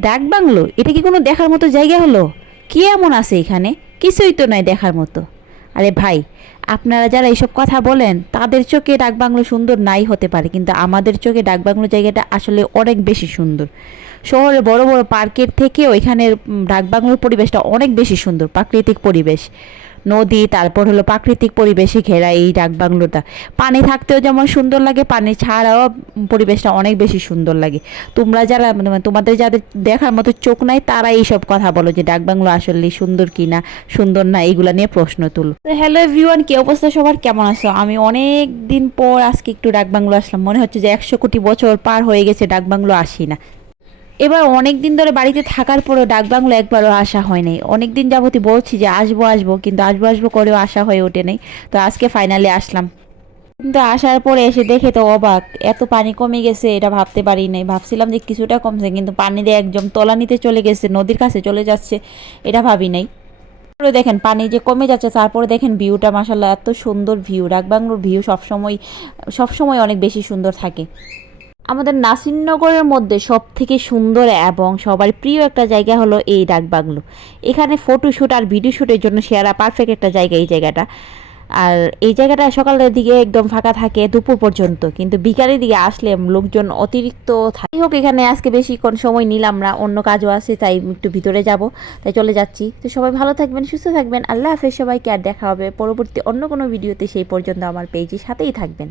ডাক বাংলো এটা কি কোনো দেখার মতো জায়গা হলো? কি এমন আছে এখানে? কিছুই তো নয় দেখার মতো। আরে ভাই আপনারা যারা এইসব কথা বলেন তাদের চোখে ডাকবাংলো সুন্দর নাই হতে পারে কিন্তু আমাদের চোখে ডাকবাংলো জায়গাটা আসলে অনেক বেশি সুন্দর। শহরে বড় বড় পার্কের থেকেও এখানের উম, ডাকবাংলোর পরিবেশটা অনেক বেশি সুন্দর প্রাকৃতিক পরিবেশ। নদী, তারপর হলো প্রাকৃতিক পরিবেশে ঘেরা এই ডাকবাংলোটা। পানি থাকতেও যেমন সুন্দর লাগে, পানি ছাড়াও পরিবেশটা অনেক বেশি সুন্দর লাগে। তোমরা যারা মানে তোমাদের যাদের দেখার মতো চোখ নাই, তারা এইসব কথা বলো যে ডাকবাংলো আসলে সুন্দর কি না সুন্দর না, এইগুলা নিয়ে প্রশ্ন তুলো। হ্যালো এভরিওয়ান, কি অবস্থা সবার? কেমন আছো? আমি অনেক দিন পর আজকে একটু ডাকবাংলো আসলাম। মনে হচ্ছে যে একশো কোটি বছর পার হয়ে গেছে ডাকবাংলো আসি না। এবার অনেক দিন ধরে বাড়িতে থাকার পরেও ডাকবাংলো একবারও আসা হয় নাই অনেক দিন যাবতই বলছি যে আসব আসব, কিন্তু আসব আসব করেও আসা হয়ে ওঠে নাই। তো আজকে ফাইনালি আসলাম। কিন্তু আসার পরে এসে দেখে তো অবাক। এত পানি কমে গেছে, এটা ভাবতে পারি নাই। ভাবছিলাম যে কিছুটা কমছে, কিন্তু পানি দিয়ে একদম তলানিতে চলে গেছে, নদীর কাছে চলে যাচ্ছে, এটা ভাবি নাই। তারপরে দেখেন, পানি যে কমে যাচ্ছে, তারপরে দেখেন ভিউটা মাসাল্লাহ এত সুন্দর ভিউ। ডাকবাংলোর ভিউ সবসময় সবসময় অনেক বেশি সুন্দর থাকে। আমাদের নাসিরনগরের মধ্যে সব থেকে সুন্দর এবং সবার প্রিয় একটা জায়গা হলো এই ডাকবাংলো। এখানে ফটোশ্যুট আর ভিডিও শ্যুটের জন্য সেরা পারফেক্ট একটা জায়গা এই জায়গাটা। আর এই জায়গাটা সকালের দিকে একদম ফাঁকা থাকে, দুপুর পর্যন্ত। কিন্তু বিকালের দিকে আসলে লোকজন অতিরিক্ত থাকে। হোক, এখানে আজকে বেশিক্ষণ সময় নিলাম না, অন্য কাজও আছে, তাই একটু ভিতরে যাব, তাই চলে যাচ্ছি। তো সবাই ভালো থাকবেন, সুস্থ থাকবেন, আল্লাহ হাফেজ সবাইকে, আর দেখা হবে পরবর্তী অন্য কোনো ভিডিওতে সেই পর্যন্ত আমার পেজের সাথেই থাকবেন।